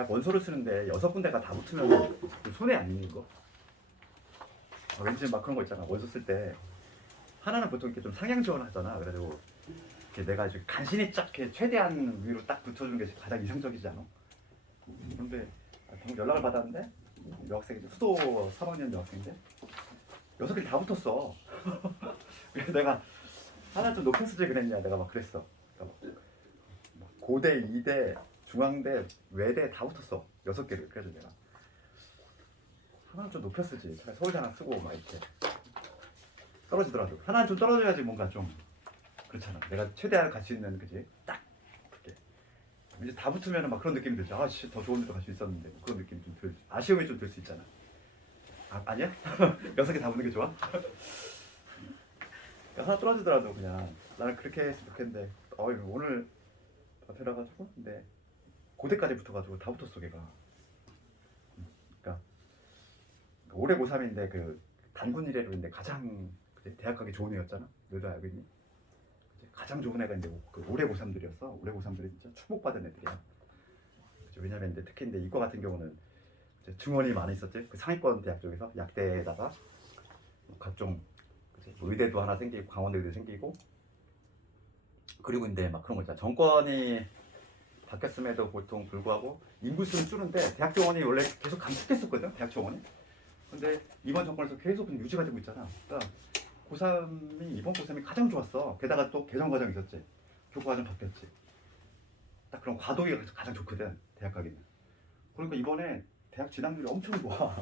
대학 원서를 쓰는데 6군데가 다 붙으면 좀 손해 아니니 이거? 왠지 막 그런 거 있잖아. 원서 쓸 때 하나는 보통 이렇게 좀 상향 지원하잖아. 그래가지고 이렇게 내가 이제 간신히 쫙 이렇게 최대한 위로 딱 붙여주는 게 가장 이상적이지 않아? 그런데 방금 연락을 받았는데 여학생인데 수도 3학년 여학생인데 6개 다 붙었어. 그래서 내가 하나 좀 높은 수준이 그랬냐 내가 막 그랬어. 그러니까 막 고대, 이대, 중앙대, 외대 다 붙었어. 6개를. 그래서 내가 하나는 좀 높였으지. 차라리 서울대 하나 쓰고 막 이렇게 떨어지더라도 하나는 좀 떨어져야지 뭔가 좀 그렇잖아. 내가 최대한 갈 수 있는 그지 딱 그렇게 이제 다 붙으면 막 그런 느낌이 들지. 아씨 더 좋은 데도 갈 수 있었는데 뭐 그런 느낌이 좀 들, 아쉬움이 좀 들 수 있잖아. 아니야? 6개 다 붙는 게 좋아? 하나 떨어지더라도 그냥 나는 그렇게 했으면 좋겠는데 오늘 데려가지고 근데 고대까지 붙어가지고 다 붙었어 걔가. 그러니까 올해 고3인데 그 단군 이래로인데 가장 대학 가기 좋은 애였잖아. 너도 알고 있니? 가장 좋은 애가 이제 그 올해 고3들이었어. 올해 고3들이 진짜 축복받은 애들이야. 그치? 왜냐면 이제 특히 이제 이과 같은 경우는 이제 증원이 많이 있었지. 그 상위권 대학 쪽에서 약대에다가 각종 그치? 뭐 의대도 하나 생기고 강원대도 생기고 그리고 이제 막 그런 거 있잖아. 정권이 바뀌었음에도 보통 불구하고 인구수는 줄는데 대학 정원이 원래 계속 감축했었거든. 대학 정원이. 근데 이번 정권에서 계속 유지가 되고 있잖아. 그러니까 고3이 이번 고3이 가장 좋았어. 게다가 또 개정 과정 있었지. 교과과정 바뀌었지. 딱 그런 과도기가 가장 좋거든. 대학 가기는. 그러니까 이번에 대학 진학률이 엄청 좋아.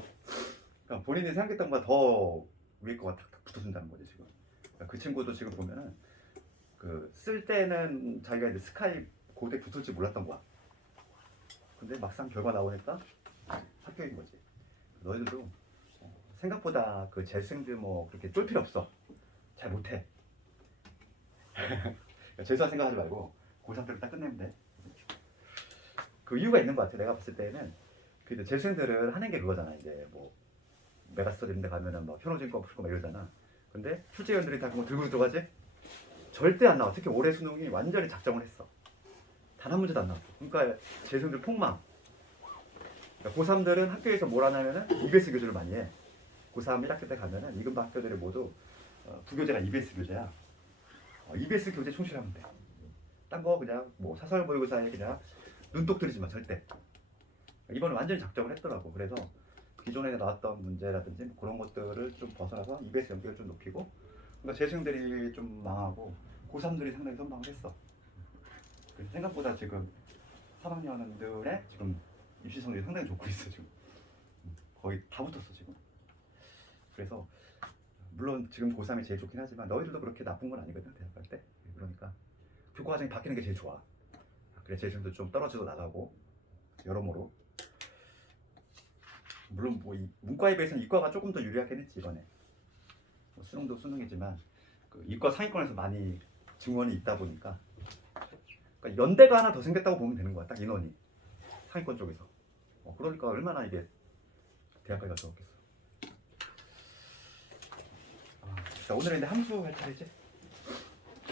그러니까 본인이 생각했던 것보다 더 위에 거가 탁탁 붙어준다는 거지 지금. 그러니까 그 친구도 지금 보면은 그 쓸 때는 자기가 이제 스카이 고대 붙을지 몰랐던 거야. 근데 막상 결과 나오니까 합격인 거지. 너희들도 생각보다 그 재수생들 뭐 그렇게 쫄 필요 없어. 잘 못해. 재수할 생각하지 말고 고3 때를 딱 끝내면 돼. 그 이유가 있는 것 같아. 내가 봤을 때는 그 재수생들은 하는 게 그거잖아. 이제 뭐 메가스터디 이런 데 가면은 뭐 현호진과 풀고 막 이러잖아. 근데 출제위원들이 다 그거 들고 들어가지? 절대 안 나와. 특히 올해 수능이 완전히 작정을 했어. 단 한 문제도 안 나왔어. 그러니까 재수생들 폭망. 그러니까 고3들은 학교에서 뭘 하냐면은 EBS 교재를 많이 해. 고3 1학기 때 가면은 이금방 학교들이 모두 부교재가 EBS 교재야. EBS 교재 충실하면 돼. 딴 거 그냥 뭐 사설 모의고사에 그냥 눈독 들이지 마 절대. 이번에 완전히 작정을 했더라고. 그래서 기존에 나왔던 문제라든지 뭐 그런 것들을 좀 벗어나서 EBS 연계를 좀 높이고, 그러니까 재수생들이 좀 망하고 고3들이 상당히 선방을 했어. 그래서 생각보다 지금 3학년들의 지금 입시 성적이 상당히 좋고 있어 지금. 거의 다 붙었어 지금. 그래서 물론 지금 고3이 제일 좋긴 하지만 너희들도 그렇게 나쁜 건 아니거든 대학 갈 때. 그러니까 교과 과정이 바뀌는 게 제일 좋아. 그래 재수생도 좀 떨어지고 나가고 여러모로. 물론 뭐 문과에 비해서는 이과가 조금 더 유리하긴 했지 이번에. 뭐 수능도 수능이지만 그 이과 상위권에서 많이 증원이 있다 보니까 그러니까 연대가 하나 더 생겼다고 보면 되는 거야. 딱 인원이 상위권 쪽에서. 그러니까 얼마나 이게 대학까지 가서 좋겠어. 자, 오늘은 이제 함수 할 차례지.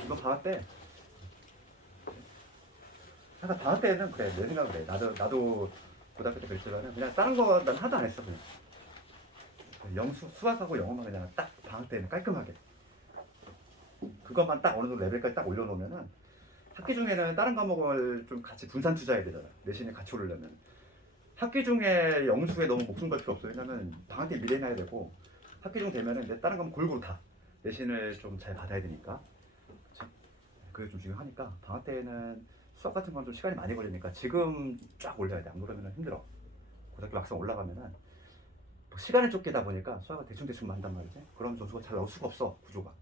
이거 방학 때. 약간 방학 때는 그래 내 생각은 그래. 나도 고등학교 때 그랬지만 그냥 다른 거 난 하도 안 했어 그냥. 수학하고 영어만 그냥 딱 방학 때는 깔끔하게. 그것만 딱 어느 정도 레벨까지 딱 올려놓으면은 학기 중에는 다른 과목을 좀 같이 분산 투자해야 되잖아. 내신을 같이 오르려면. 학기 중에 영수에 너무 목숨 걸 필요 없어. 왜냐면 방학 때 미래해놔야 되고 학기 중 되면은 이제 다른 과목 골고루 다 내신을 좀 잘 받아야 되니까. 그치? 그게 좀 중요하니까 방학 때는 수학 같은 건 좀 시간이 많이 걸리니까 지금 쫙 올려야 돼. 안 그러면 힘들어. 고등학교 막상 올라가면은 시간을 쫓기다 보니까 수학을 대충만 한단 말이지. 그럼 점수가 잘 나올 수가 없어. 구조가.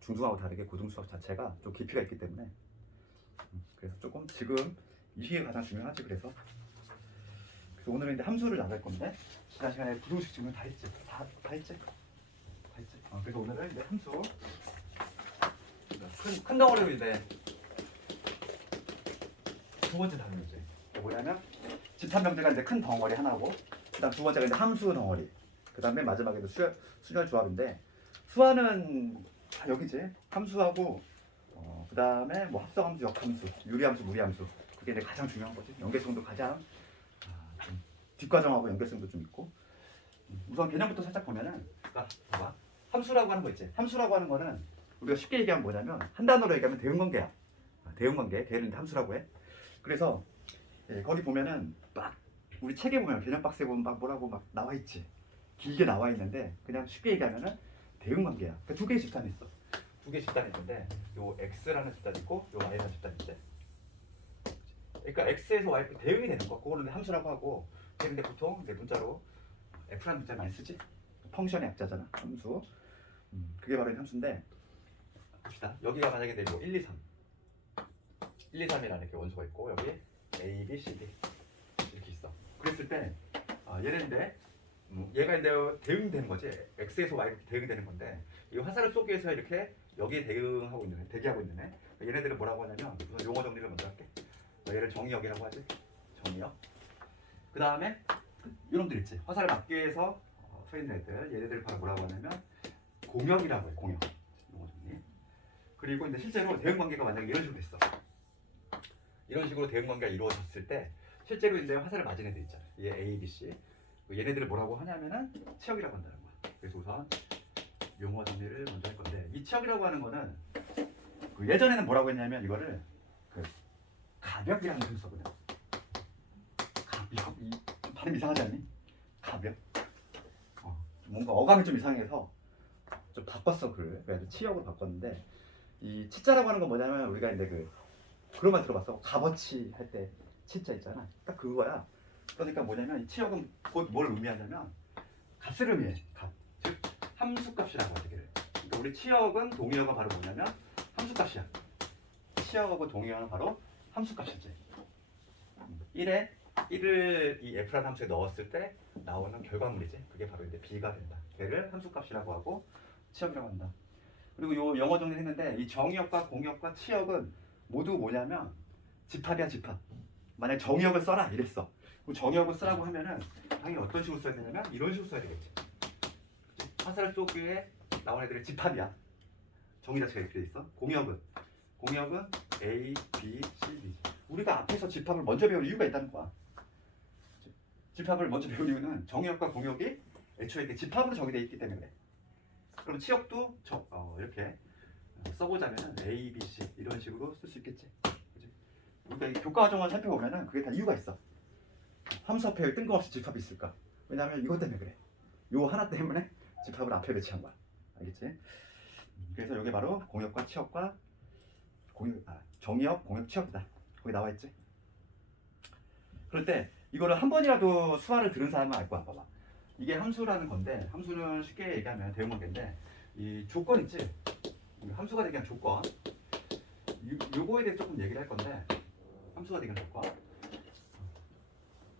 중등하고 다르게 고등수학 자체가 좀 깊이가 있기 때문에 그래서 조금 지금 이 시기가 가장 중요하지. 그래서 오늘은 이제 함수를 나갈 건데 지난 시간에 부등식 질문 다 했지? 다 했지? 그래서 오늘은 이제 함수 큰 덩어리로 이제 두 번째 단위지. 뭐냐면 집합 명제가 이제 큰 덩어리 하나고, 그다음 두 번째가 이제 함수 덩어리. 그다음에 마지막에도 순열 조합인데 수화는 다 여기지. 함수하고 그다음에 뭐 합성함수, 역함수, 유리함수, 무리함수. 그게 이제 가장 중요한 거지. 연계성도 가장 뒷과정하고 연결성도 좀 있고. 우선 개념부터 살짝 보면은, 봐봐. 함수라고 하는 거 있지. 함수라고 하는 거는 우리가 쉽게 얘기하면 뭐냐면 한 단어로 얘기하면 대응관계야. 대응관계. 걔를 함수라고 해. 그래서 거기 보면은 막 우리 책에 보면 개념 박스에 보면 막 뭐라고 막 나와 있지. 길게 나와 있는데 그냥 쉽게 얘기하면은 대응관계야. 그러니까 두 개의 집단이 있어. 두 개의 집단이 있는데 요 x라는 집단이 있고 요 y라는 집단이 있대. 그러니까 x에서 y 대응이 되는 거. 그거는 함수라고 하고. 근데 보통 이제 문자로 f라는 문자 많이 쓰지. 펑션의 약자잖아. 함수. 그게 바로 이 함수인데 봅시다. 여기가 만약에 내 1, 2, 3 1, 2, 3이라는 이렇게 원소가 있고 여기 A, B, C, D 이렇게 있어. 그랬을 때 얘네인데 얘가 이제 대응되는 거지. X에서 Y 이렇게 대응되는 건데 이 화살을 쏘기 위해서 이렇게 여기에 대응하고 있는 애, 대기하고 있는 애. 얘네들을 뭐라고 하냐면 우선 용어 정리를 먼저 할게. 얘를 정의역이라고 하지. 정의역. 그 다음에 이놈들 있지. 화살을 막기 위해서 서 있는 애들. 얘네들을 바로 뭐라고 하냐면 공역이라고 해. 공역. 용어 정리. 그리고 이제 실제로 대응 관계가 만약에 이런 식으로 됐어. 이런 식으로 대응 관계가 이루어졌을 때 실제로 이제 화살을 맞은 애들 있잖아. 얘 A, B, C. 얘네들을 뭐라고 하냐면은 치역이라고 한다는 거야. 그래서 우선 용어 정리를 먼저 할 건데 이 치역이라고 하는 거는 예전에는 뭐라고 했냐면 이거를 가벽이라는 뜻을 썼거든. 가벽. 좀 발음 이상하지 않니? 가벽. 뭔가 어감이 좀 이상해서 좀 바꿨어 글을. 그래서 치역으로 바꿨는데 이 치자라고 하는 건 뭐냐면 우리가 이제 그런 말 들어봤어. 값어치 할 때 치자 있잖아. 딱 그거야. 그러니까 뭐냐면 이 치역은 곧 뭘 의미하냐면 값을 의미해. 값. 즉 함수값이라고 하지. 그러니까 우리 치역은 동의어가 바로 뭐냐면 함수값이야. 치역하고 동의어는 바로 함수값이지. 1을 이 f라는 함수에 넣었을 때 나오는 결과물이지. 그게 바로 이제 b가 된다. 걔를 함수값이라고 하고 치역이라고 한다. 그리고 요 영어 정리했는데 이 정의역과 공역과 치역은 모두 뭐냐면 집합이야 집합. 만약 정의역을 써라 이랬어. 그럼 정의역을 쓰라고 하면은 당연히 어떤 식으로 써야 되냐면 이런 식으로 써야 되겠지. 화살을 쏘기 위해 나온 애들의 집합이야. 정의 자체가 이렇게 돼 있어. 공역은 A, B, C, D. 우리가 앞에서 집합을 먼저 배울 이유가 있다는 거야. 집합을 먼저 배운 이유는 정의역과 공역이 애초에 이렇게 집합으로 정의되어 있기 때문에 그래. 그럼 치역도 이렇게 써보자면 A, B, C 이런 식으로 쓸 수 있겠지. 그치? 우리가 이 교과 과정을 살펴보면은 그게 다 이유가 있어. 함수 앞에 왜 뜬금없이 집합이 있을까? 왜냐하면 이것 때문에 그래. 요 하나 때문에 집합을 앞에 배치한 거야. 알겠지? 그래서 이게 바로 공역과 치역과 정의역, 공역, 치역이다. 거기 나와 있지. 그럴 때 이거를 한 번이라도 수화를 들은 사람은 알 거야. 봐봐. 이게 함수라는 건데 함수는 쉽게 얘기하면 대응관계인데 이 조건 있지. 함수가 되기 위한 조건. 요거에 대해 조금 얘기를 할 건데 함수가 되기 위한 조건.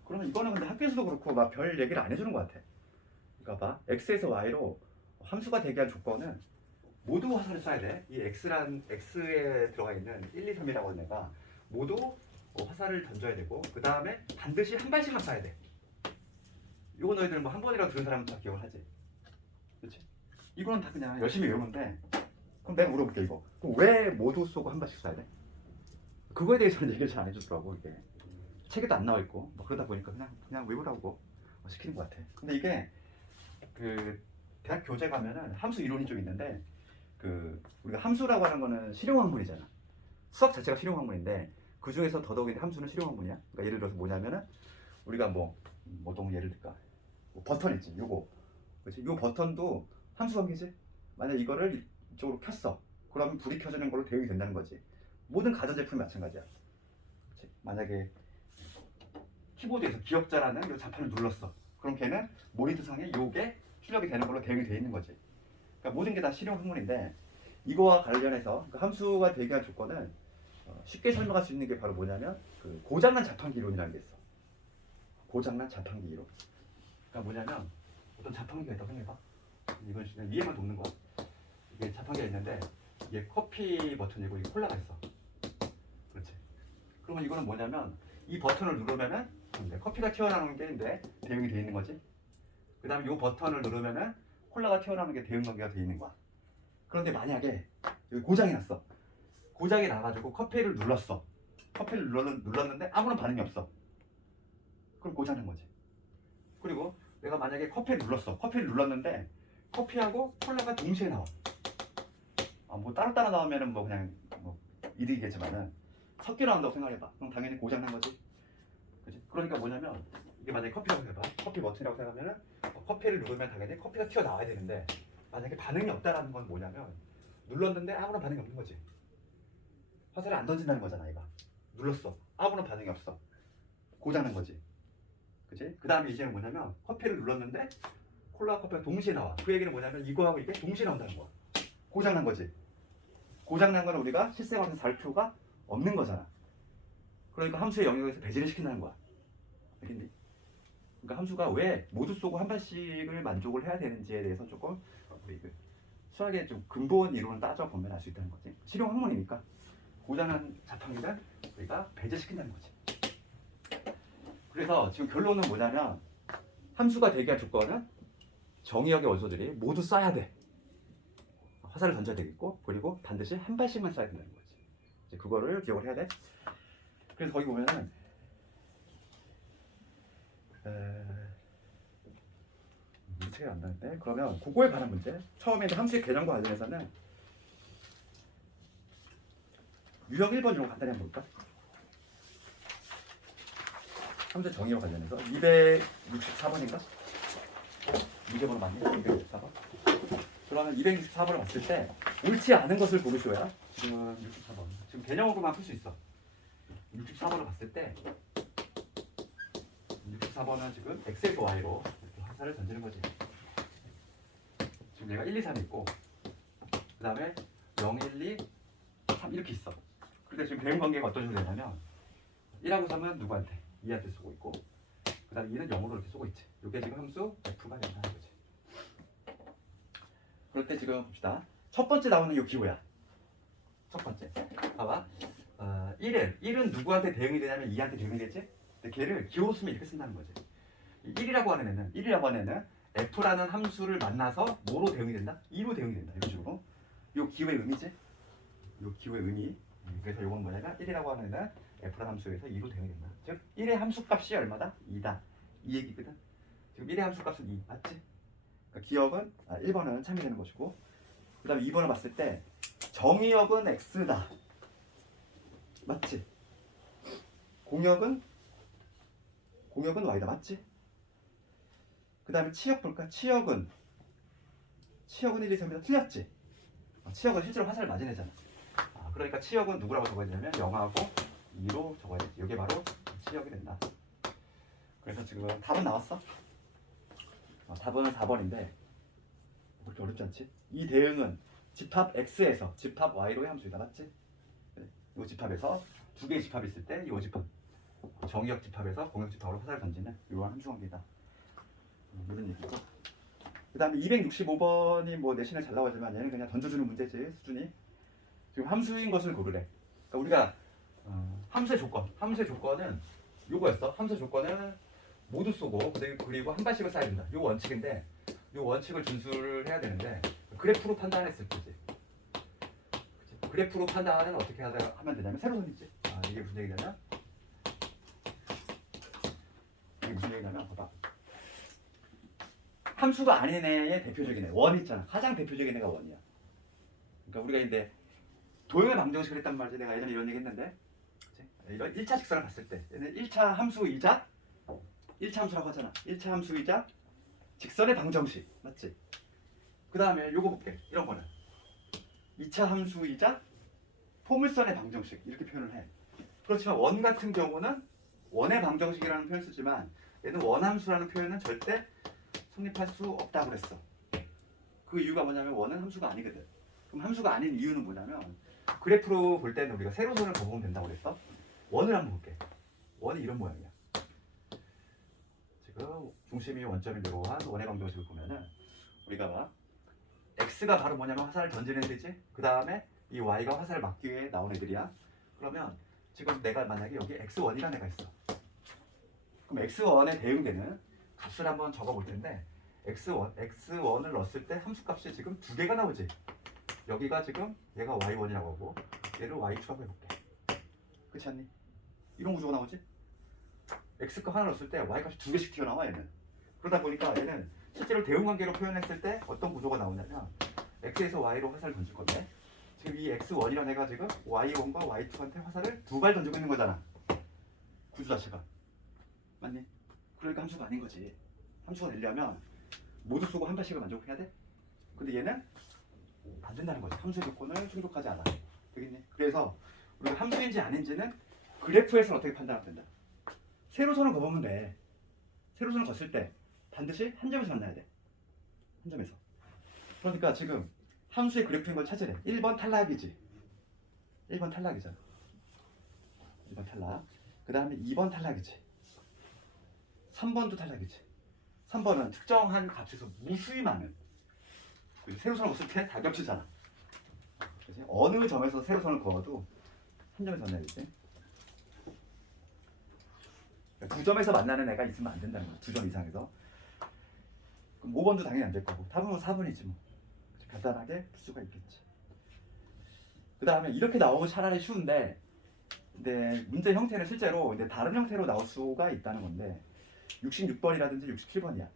그러면 이거는 근데 학교에서도 그렇고 막 별 얘기를 안 해주는 것 같아. 그러니까 봐. x에서 y로 함수가 되기 위한 조건은 모두 화살을 쏴야 돼. 이 x에 들어가 있는 1, 2, 3이라고 하는 애가 모두 화살을 던져야 되고 그 다음에 반드시 한 발씩만 쏴야 돼. 이거 너희들 뭐 한 번이라도 들은 사람은 다 기억을 하지. 그렇지? 이거는 다 그냥 열심히 외우는데 그럼 내가 물어볼게 이거. 그럼 왜 모두 쏘고 한 발씩 쏴야 돼? 그거에 대해서는 얘기를 잘 안 해주더라고. 이게 책에도 안 나와 있고 뭐 그러다 보니까 그냥 외우라고 시키는 것 같아. 근데 이게 대학 교재 가면은 함수 이론이 좀 있는데 우리가 함수라고 하는 거는 실용학문이잖아. 수학 자체가 실용학문인데 그 중에서 더더욱이 함수는 실용학문이야. 그러니까 예를 들어서 뭐냐면은 우리가 뭐동 예를 들까? 버튼 있지. 요거. 그렇지? 요 버튼도 함수 관계지. 만약 이거를 이쪽으로 켰어. 그러면 불이 켜지는 걸로 대응이 된다는 거지. 모든 가전제품이 마찬가지야. 그렇지? 만약에 키보드에서 기억자라는 요 자판을 눌렀어. 그럼 걔는 모니터상에 요게 출력이 되는 걸로 대응이 돼 있는 거지. 그러니까 모든 게 다 실용학문인데 이거와 관련해서 함수가 되기 위한 조건은 쉽게 설명할 수 있는 게 바로 뭐냐면 고장난 자판기 이론이라는 게 있어. 고장난 자판기 이론. 그러니까 뭐냐면 어떤 자판기가 있다고 생각해봐. 이건 진짜 위에만 돕는 거야. 이게 자판기가 있는데 이게 커피 버튼이고 이 콜라가 있어. 그렇지. 그러면 이거는 뭐냐면 이 버튼을 누르면은 커피가 튀어나오는 게 이제 대응이 돼 있는 거지. 그 다음에 이 버튼을 누르면은 콜라가 튀어나오는 게 대응 관계가 돼 있는 거야. 그런데 만약에 여기 고장이 났어. 고장이 나가지고 커피를 눌렀어. 커피를 눌렀는데 아무런 반응이 없어. 그럼 고장난 거지. 내가 만약에 커피를 눌렀어. 커피를 눌렀는데 커피하고 콜라가 동시에 나와. 뭐 따로따로 나오면은 뭐 그냥 뭐 이득이겠지만은 섞여 나온다고 생각해봐. 그럼 당연히 고장 난 거지. 그치? 그러니까 뭐냐면 이게 만약에 커피라고 해봐. 커피 버튼이라고 생각하면은 커피를 누르면 당연히 커피가 튀어 나와야 되는데 만약에 반응이 없다라는 건 뭐냐면 눌렀는데 아무런 반응이 없는 거지. 화살을 안 던진다는 거잖아. 얘가 눌렀어. 아무런 반응이 없어. 고장 난 거지. 그치? 그 다음에 이제는 뭐냐면 커피를 눌렀는데 콜라와 커피가 동시에 나와. 그 얘기는 뭐냐면 이거하고 이게 동시에 나온다는 거야. 고장 난 거지. 고장 난 거는 우리가 실생활에서 살 필요가 없는 거잖아. 그러니까 함수의 영역에서 배제를 시킨다는 거야. 알겠니? 그러니까 함수가 왜 모두 쏘고 한 발씩을 만족을 해야 되는지에 대해서 조금 우리 그 수학의 좀 근본 이론을 따져보면 알 수 있다는 거지. 실용 학문이니까 고장난 자판기를 우리가 배제시킨다는 거지. 그래서 지금 결론은 뭐냐면 함수가 되게 할 조건은 정의역의 원소들이 모두 쏴야 돼. 화살을 던져야 되겠고, 그리고 반드시 한 발씩만 쏴야 된다는 거지. 이제 그거를 기억을 해야 돼. 그래서 거기 보면은 문제가 안 나는데, 그러면 그거에 관한 문제. 처음에 이제 함수의 개념과 관련해서는 유형 1번 이런 거 간단히 한번 볼까? 함수 정의와 관련해서 264번인가? 이게 번호 맞니? 264번. 그러면 264번을 봤을 때 옳지 않은 것을 고르셔야 지금 64번. 지금 개념으로만 풀 수 있어. 64번을 봤을 때 64번은 지금 x에서 y로 이렇게 화살을 던지는 거지. 지금 얘가 1, 2, 3 있고 그 다음에 0, 1, 2, 3 이렇게 있어. 그런데 지금 대응 관계가 어떤 식으로 되냐면 1하고 3은 누구한테? 2한테 쓰고 있고 그 다음에 2는 0으로 이렇게 쓰고 있지. 이게 지금 함수 f가 된다는 거지. 그럴 때 지금 봅시다. 첫 번째 나오는 이 기호야. 첫 번째. 봐봐. 1은 누구한테 대응이 되냐면 2한테 대응이 되지? 근데 걔를 기호 쓰면 이렇게 쓴다는 거지. 1이라고 하는 애는 f라는 함수를 만나서 뭐로 대응이 된다? 2로 대응이 된다. 이런 식으로. 요 기호의 의미지? 요 기호의 의미. 그래서 요건 뭐냐면 1이라고 하는 애는 f라는 함수에서 2로 대응이 된다. 즉 1의 함수값이 얼마다? 2다. 이 얘기거든. 지금 1의 함수값은 2. 맞지? 그러니까 기억은 1번은 참이 되는 것이고 그 다음에 2번을 봤을 때 정의역은 x다. 맞지? 공역은 y다. 맞지? 그 다음에 치역 볼까? 치역은 1, 2, 3이다. 틀렸지? 치역은 실제로 화살을 맞은 애잖아. 그러니까 치역은 누구라고 적어야 되냐면 0하고 2로 적어야 되지. 이게 바로 치역이 된다. 그래서 지금 답은 나왔어? 답은 4번인데 그렇게 어렵지 않지? 이 대응은 집합 x에서 집합 y로의 함수이다. 맞지? 이 집합에서 두 개의 집합이 있을 때 이 집합 정의역 집합에서 공역 집합으로 화살을 던지는 이러한 함수 관계다. 이런 얘기고 그 다음에 265번이 뭐 내신에 잘 나오지만 얘는 그냥 던져주는 문제지. 수준이 지금 함수인 것을 고르래. 그러니까 우리가 함수의 조건은 요거였어. 함수의 조건은 모두 쏘고 그리고 한 발씩을 쏴야 된다. 요 원칙인데 요 원칙을 준수를 해야 되는데 그래프로 판단했을 때지. 그치? 그래프로 판단은 어떻게 하면 되냐면 세로선 있지. 이게 무슨 얘기냐면 봐봐. 함수가 아닌 애의 대표적인 애 원 있잖아. 가장 대표적인 애가 원이야. 그러니까 우리가 이제 도형의 방정식을 했단 말이지. 내가 예전에 이런 얘기 했는데 그치? 이런 1차 직선을 봤을 때 얘는 1차 함수이자 1차 함수라고 하잖아. 1차 함수이자 직선의 방정식. 맞지? 그 다음에 요거 볼게. 이런 거는 2차 함수이자 포물선의 방정식. 이렇게 표현을 해. 그렇지만 원 같은 경우는 원의 방정식이라는 표현을 쓰지만 얘는 원함수라는 표현은 절대 성립할 수 없다고 그랬어. 그 이유가 뭐냐면 원은 함수가 아니거든. 그럼 함수가 아닌 이유는 뭐냐면 그래프로 볼 때는 우리가 세로선을 그어보면 된다고 그랬어. 원을 한번 볼게. 원이 이런 모양이야. 지금 중심이 원점이 이러한 원의 방정식을 보면은 우리가 봐. x가 바로 뭐냐면 화살을 던지는 애들이지. 그 다음에 이 y가 화살을 막기 위해 나온 애들이야. 그러면 지금 내가 만약에 여기 x1이라는 애가 있어. 그럼 x1에 대응되는 값을 한번 적어볼 텐데 x1을 넣었을 때 함수값이 지금 두 개가 나오지. 여기가 지금 얘가 y1이라고 하고 얘를 y2라고 해볼게. 그렇지 않니? 이런 구조가 나오지? x값 하나 넣었을 때 y값이 두 개씩 튀어나와 얘는. 그러다 보니까 얘는 실제로 대응관계로 표현했을 때 어떤 구조가 나오냐면 x에서 y로 화살을 던질 건데 지금 이 x1이라는 애가 지금 y1과 y2한테 화살을 두 발 던지고 있는 거잖아. 구조 자체가. 맞니? 그러니까 함수가 아닌 거지. 함수가 되려면 모두 쓰고 한 발씩을 만족해야 돼? 근데 얘는 안 된다는 거지. 함수의 조건을 충족하지 않아. 되겠니? 그래서 우리가 함수인지 아닌지는 그래프에서는 어떻게 판단하면 된다. 세로선을 그어보면 돼. 세로선을 걷을 때 반드시 한 점에서 만나야 돼. 한 점에서. 그러니까 지금 함수의 그래프인 걸 찾으래. 1번 탈락이지. 1번 탈락이잖아. 1번 탈락. 그 다음에 2번 탈락이지. 3번도 탈락이지. 3번은 특정한 값에서 무수히 많은. 세로선을 걷을 때 다 겹치잖아. 그치? 어느 점에서 세로선을 그어도 한 점에서 만나야 되지. 두 점에서 만나는 애가 있으면 안 된다는 거야. 두 점 이상에서. 그럼 5번도 당연히 안 될 거고. 답은 4번이지 뭐. 간단하게 풀 수가 있겠지. 그 다음에 이렇게 나오면 차라리 쉬운데, 근데 문제 형태는 실제로 이제 다른 형태로 나올 수가 있다는 건데, 66번이라든지 67번이야.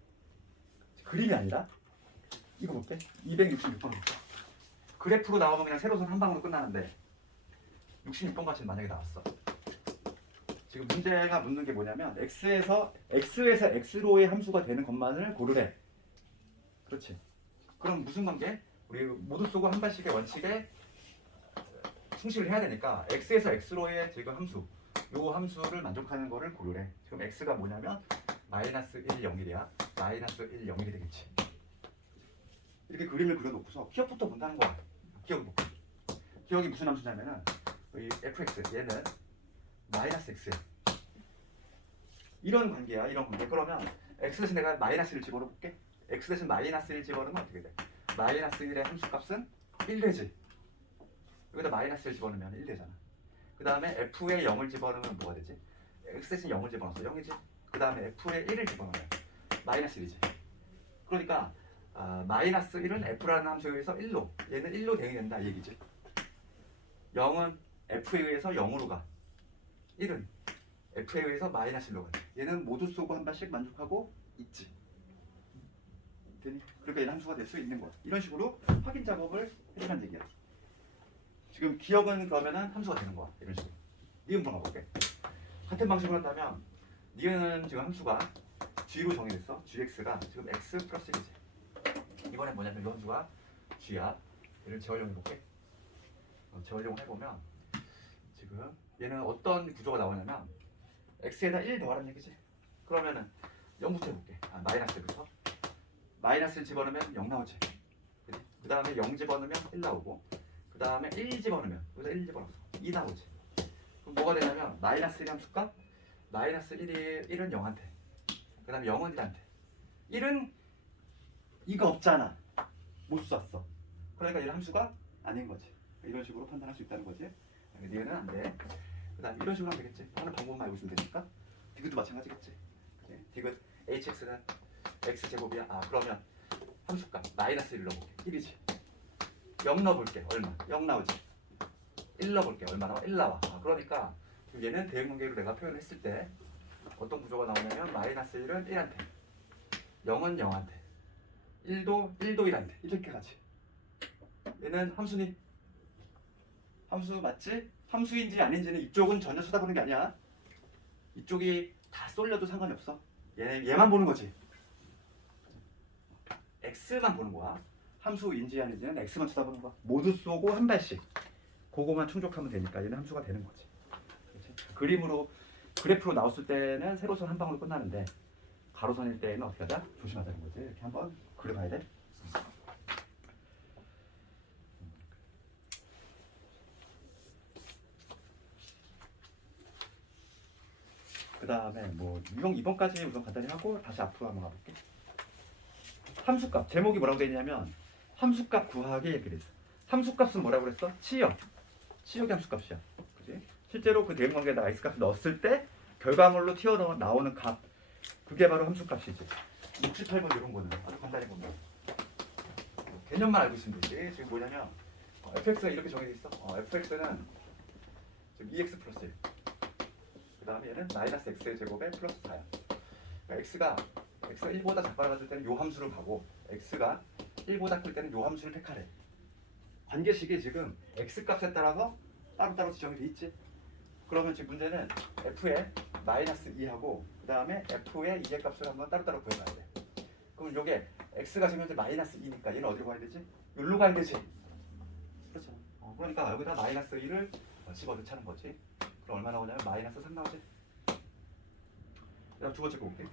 그림이 아니라 이거 볼게. 266번 볼게. 그래프로 나오면 그냥 세로선 한 방으로 끝나는데 66번 같이 만약에 나왔어. 지금 문제가 묻는 게 뭐냐면 x에서 x로의 함수가 되는 것만을 고르래. 그렇지. 그럼 무슨 관계? 우리 모두 쓰고 한 발씩의 원칙에 충실을 해야 되니까 x에서 x로의 지금 함수, 요 함수를 만족하는 거를 고르래. 지금 x가 뭐냐면 마이너스 1, 0, 1이야. 마이너스 1, 0, 1이 되겠지. 이렇게 그림을 그려놓고서 기억부터 본다는 거야. 기억을 볼게. 기억이 무슨 함수냐면은 이 fx 얘는 마이너스 x야. 이런 관계야. 이런 관계. 그러면 x 대신 내가 마이너스 1 집어넣어볼게. x 대신 마이너스 1 집어넣으면 어떻게 돼? 마이너스 1의 함수값은 1 되지. 여기다 마이너스 1 집어넣으면 1 되잖아. 그 다음에 f에 0을 집어넣으면 뭐가 되지? x 대신 0을 집어넣었어. 0이지. 그 다음에 f에 1을 집어넣으면 마이너스 1이지. 그러니까 마이너스 1은 f라는 함수에 의해서 1로, 얘는 1로 대응이 된다 이 얘기지. 0은 f에 의해서 0으로 가. 1은 f에 의해서 마이너스 1로 가. 얘는 모두 쏘고 한 발씩 만족하고 있지. 되니? 그러니까 얘는 함수가 될 수 있는 거야. 이런 식으로 확인 작업을 해주란 얘기야. 지금 기억은 그러면은 함수가 되는 거야. 이런 식으로. 니은 물어볼게. 같은 방식으로 한다면 니은은 지금 함수가 g로 정의됐어. gx가 지금 x 플러스 1이지. 이번엔 뭐냐면 이 함수가 g야. 얘를 재활용해볼게. 재활용을 해보면 지금 얘는 어떤 구조가 나오냐면 x에다 1 더하라는 얘기지. 그러면은 0부터 해볼게. 마이너스 1부터. 마이너스 1 집어넣으면 0 나오지. 그 다음에 0 집어넣으면 1 나오고, 그 다음에 1 집어넣으면 여기다 1 집어넣었어. 2 나오지. 그럼 뭐가 되냐면 마이너스 1의 함수값, 마이너스 1은 0한테, 그 다음에 0은 1한테. 1은 2가 없잖아. 못 쐈어. 그러니까 얘는 함수가 아닌 거지. 이런 식으로 판단할 수 있다는 거지. 니은은 안 돼. 그 다음에 이런 식으로 하면 되겠지. 하는 방법만 알고 있으면 되니까. 디귿도 마찬가지겠지. 디귿 hx는 x제곱이야. 그러면 함수값 마이너스 1 넣어볼게. 1이지. 0 넣어볼게. 얼마? 0 나오지. 1 넣어볼게. 얼마 나와? 1 나와. 그러니까 얘는 대응관계로 내가 표현했을 때 어떤 구조가 나오냐면 마이너스 1은 1한테, 0은 0한테, 1도 1한테 이렇게 가지. 얘는 함수니? 함수 맞지? 함수인지 아닌지는 이쪽은 전혀 쳐다보는 게 아니야. 이쪽이 다 쏠려도 상관이 없어. 얘만 보는 거지. x만 보는 거야. 함수인지 아닌지는 x만 쳐다보는 거야. 모두 쏘고 한 발씩. 그거만 충족하면 되니까 얘는 함수가 되는 거지. 그렇지? 그림으로, 그래프로 나왔을 때는 세로선 한 방으로 끝나는데 가로선일 때는 어떻게 하자? 조심하자는 거지. 이렇게 한번 그려봐야 돼. 그 다음에 뭐 이번까지 우선 간단히 하고 다시 앞으로 한번 가볼게. 함수값 제목이 뭐라고 되어 있냐면 함수값 구하기 얘기를 했어. 함수값은 뭐라고 그랬어? 치역. 치역이 함수값이야. 그지? 실제로 그 대응관계에다 x값을 넣었을 때 결과물로 튀어나오는 값, 그게 바로 함수값이지. 68번 이런 거는 아주 간단히 보면 개념만 알고 있으면 되지. 지금 뭐냐면 fx가 이렇게 정해져 있어. fx는 지금 2x 플러스 1, 그 다음에 얘는 마이너스 x의 제곱에 플러스 4야. 그러니까 x가 x가 1보다 작거나 같을 때는 요 함수를 가고 x가 1보다 클 때는 요 함수를 택하래. 관계식이 지금 x 값에 따라서 따로따로 지정이 돼 있지. 그러면 지금 문제는 f의 마이너스 2하고 그 다음에 f의 이제 값을 한번 따로따로 구해봐야 돼. 그럼 요게 x가 지금 현재 마이너스 2니까 얘는 어디로 가야 되지? 여기로 가야 되지. 그렇죠. 그러니까 여기다 마이너스 2를 집어넣자는 거지. 그럼 얼마 나오냐면 마이너스 3 나오지. 그다음 두 번째 거 볼게.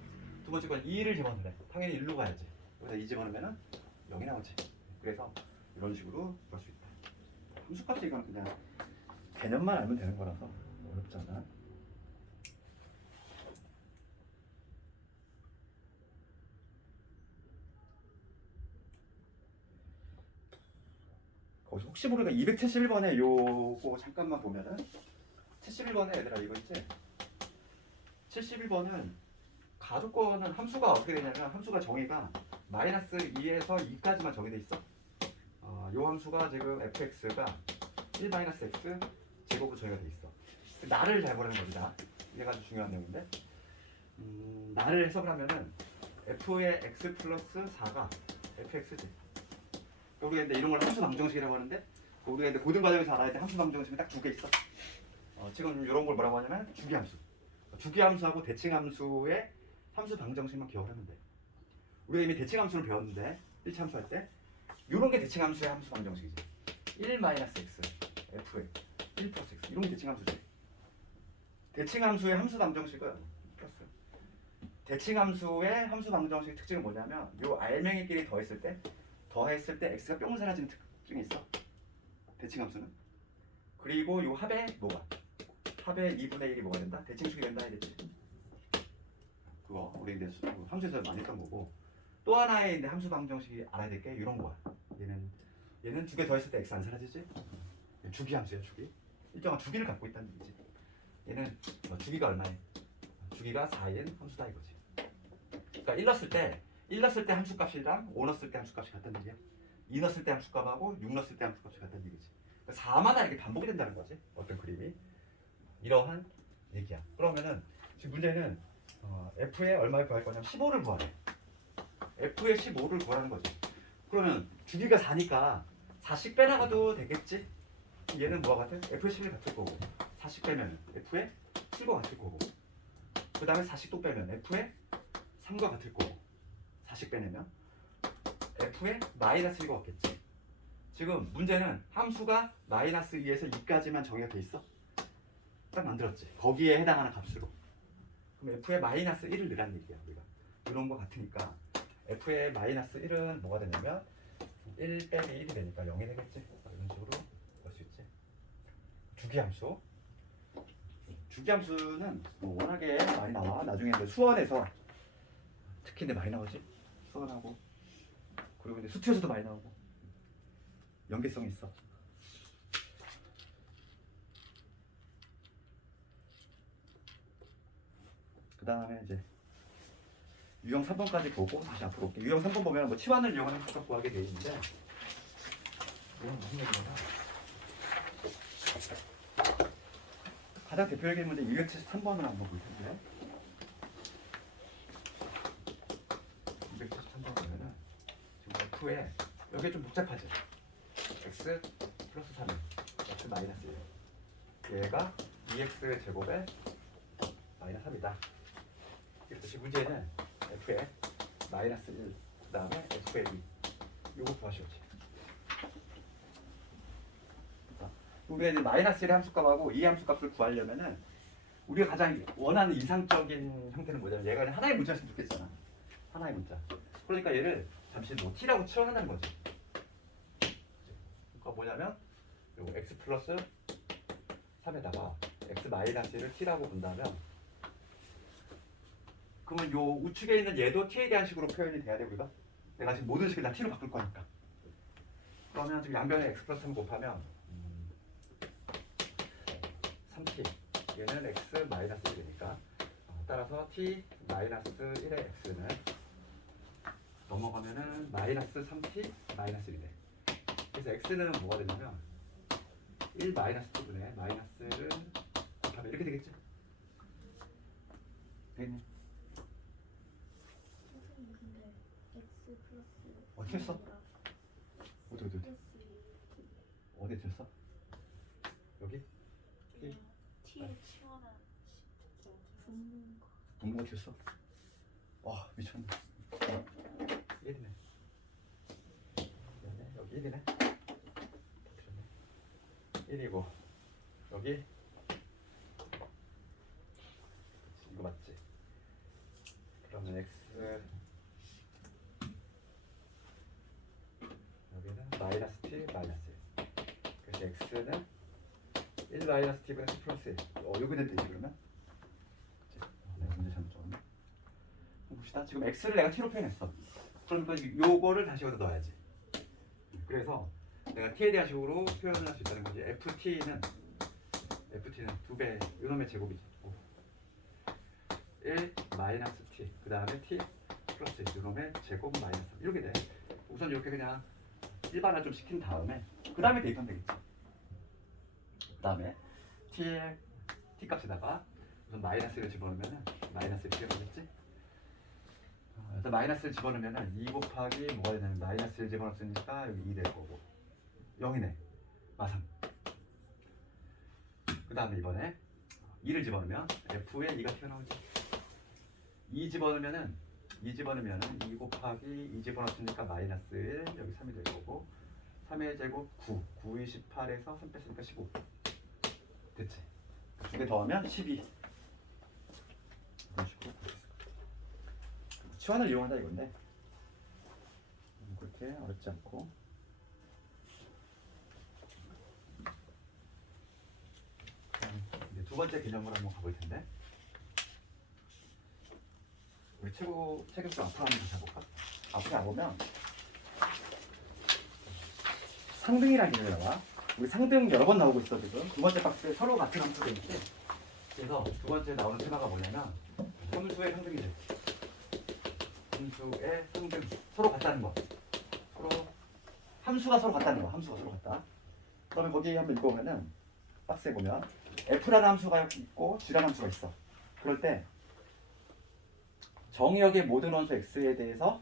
두 번째 건 2를 집어넣네. 당연히 1로 가야지. 여기다 2 집어넣으면은 0이 나오지. 그래서 이런 식으로 볼 수 있다. 함수값이 이건 그냥 개념만 알면 되는 거라서 어렵지 않아. 거기서 혹시 모르니까 271번에 요거 잠깐만 보면은 71번에 얘들아 이거 있지? 71번은 가족권은 함수가 어떻게 되냐면 함수가 정의가 마이너스 2에서 2까지만 정의돼 있어. 요 함수가 지금 fx가 1-x 제곱으로 정의가 돼 있어. 나를 잘 보라는 겁니다. 이게 아주 중요한 내용인데 나를 해석을 하면은 f의 x 플러스 4가 fx지. 우리가 근데 이런 걸 함수 방정식이라고 하는데 우리가 근데 고등 과정에서 알아야 돼. 함수 방정식이 딱 두 개 있어. 지금 이런 걸 뭐라고 하냐면 주기함수. 주기함수하고 대칭함수의 함수 방정식만 기억하면 돼. 우리가 이미 대칭함수를 배웠는데 1차 함수할 때 이런 게 대칭함수의 함수 방정식이지. 1-x f의 1 플러스 x 이런 게 대칭함수지. 대칭함수의 함수 방정식은 플러스 대칭함수의 함수 방정식 특징은 뭐냐면 요 알맹이끼리 더했을 때 x가 뿅 사라지는 특징이 있어. 대칭함수는. 그리고 요 합의 뭐가? 합의 2분의 1이 뭐가 된다? 대칭식이 된다 해야겠지. 그거 우리 이제 함수에서 많이 했던 거고. 또 하나의 이제 함수 방정식이 알아야 될 게 이런 거야. 얘는 두 개 더했을 때 x 안 사라지지? 주기 함수야, 주기. 일정한 주기를 갖고 있다는 얘기지. 얘는 주기가 얼마에? 주기가 4인 함수다 이거지. 그러니까 1 넣었을 때 함수값이랑 5 넣었을 때 함수값이 같다는 얘기야. 2 넣었을 때 함수값하고 6 넣었을 때 함수값이 같다는 얘기지. 그러니까 4마다 이렇게 반복이 된다는 거지. 어떤 그림이. 이러한 얘기야. 그러면은 지금 문제는 f의 얼마를 구할 거냐면 15를 구하래. f의 15를 구하는 거지. 그러면 주기가 4니까 4씩 빼나가도 되겠지? 얘는 뭐가 같아? f의 11이 같을 거고 4씩 빼면 f의 7과 같을 거고 그 다음에 4씩 또 빼면 f의 3과 같을 거고 4씩 빼내면 f의 마이너스 1과 같겠지. 지금 문제는 함수가 마이너스 2에서 2까지만 정의가 돼 있어. 딱 만들었지. 거기에 해당하는 값으로. 그럼 f의 마이너스 1을 넣으라는 얘기야. 우리가 이런 거 같으니까 f의 마이너스 1은 뭐가 되냐면 1 빼기 1이 되니까 0이 되겠지. 이런 식으로 볼 수 있지. 주기함수. 주기함수는 뭐 워낙에 많이 나와. 나중에 이제 수원에서 특히 근데 많이 나오지. 수원하고 그리고 이제 수투에서도 많이 나오고 연계성이 있어. 그 다음에 이제 유형 3번까지 보고 다시 앞으로 올게. 유형 3번 보면 뭐 치환을 이용하는 합격 구하게 돼 있는데 이건 무슨 얘기냐면 가장 대표적인 문제 273번을 한번 볼 텐데 273번 보면은 지금 F에 여기 좀 복잡하지. x 플러스 3 x 마이너스 1 얘가 2x 제곱에 마이너스 3이다. 그래서 지금 문제는 f에 마이너스 1 그 다음에 f의 2 요거 구하시오지. 우리가 이제 마이너스 1의 함수값하고 2의 함수값을 구하려면은 우리가 가장 원하는 이상적인 형태는 뭐냐면 얘가 하나의 문자였으면 좋겠잖아. 하나의 문자. 그러니까 얘를 잠시 뭐 t라고 치환한다는 거지. 그러니까 뭐냐면 요 x 플러스 3에다가 x 마이너스 1을 t라고 본다면 그러면 요 우측에 있는 얘도 t에 대한 식으로 표현이 돼야 돼. 우리가 내가 지금 모든 식을 다 t로 바꿀 거니까. 그러면 지금 양변에 x 플러스 3 곱하면 3t 얘는 x 마이너스 1이니까 따라서 t 마이너스 1의 x는 넘어가면은 마이너스 3t 마이너스 1이네. 그래서 x는 뭐가 되냐면 1 마이너스 t분의 마이너스를 곱하면 이렇게 되겠죠? 되겠네. x 플러스 어떻게 했어? 어디 플러스 어디 됐어? 여기? t에 치환한 분모가 분모가 됐어? 와 미쳤네. 1이네. 여기 1이네. 다 틀렸네. 1이고 여기 이거 맞지? 그러면 x 여기는 마이너스 t 마이너스 1. 그래서 x는 1 마이너스 t분의 t 플러스 1. 여기 됐지 그러면? 그치? 내가 문제 잘못 적었네. 한번 봅시다. 지금 x를 내가 t로 표현했어. 그러니까 요거를 다시 여기다 넣어야지. 그래서 내가 t에 대한 식으로 표현을 할 수 있다는 거지. ft는 2배 요놈의 제곱이지. 1 마이너스 t 그 다음에 t 플러스 요놈의 제곱 마이너스 이렇게 돼. 우선 이렇게 그냥 일반화 좀 시킨 다음에 그 다음에 대입하면 되겠지. 그 다음에 t의 t 값에다가 우선 마이너스를 집어넣으면 마이너스 이렇게 되겠지. 그래서 마이너스를 집어넣으면 2 곱하기 뭐가 되냐면 마이너스를 집어넣었으니까 여기 2 될 거고 0이네 마상. 그 다음에 이번에 2를 집어넣으면 f에 2가 튀어나오지. 2 집어넣으면은 2 곱하기 2 집어넣었으니까 마이너스 1 여기 3이 될 거고 3의 제곱 9 9이 18에서 3 뺐으니까 15 됐지. 두 개 더하면 12 이런 식으로 치환을 이용한다 이건데 그렇게 어렵지 않고 이제 두 번째 개념으로 한번 가볼 텐데 우리 책을 좀 앞으로 한번 다시 해볼까? 앞으로 가보면 상등이라는 개념이 나와. 우리 상등 여러 번 나오고 있어 지금. 두 번째 박스에 서로 같은 함수가 있지. 그래서 두 번째 나오는 테마가 뭐냐면 함수의 상등이지. 함수의 상등 서로 같다는 거. 서로 함수가 서로 같다는 거. 함수가 서로 같다. 그러면 거기 한번 읽어보면은 박스에 보면 f라는 함수가 있고 g라는 함수가 있어. 그럴 때 정의역의 모든 원수 x에 대해서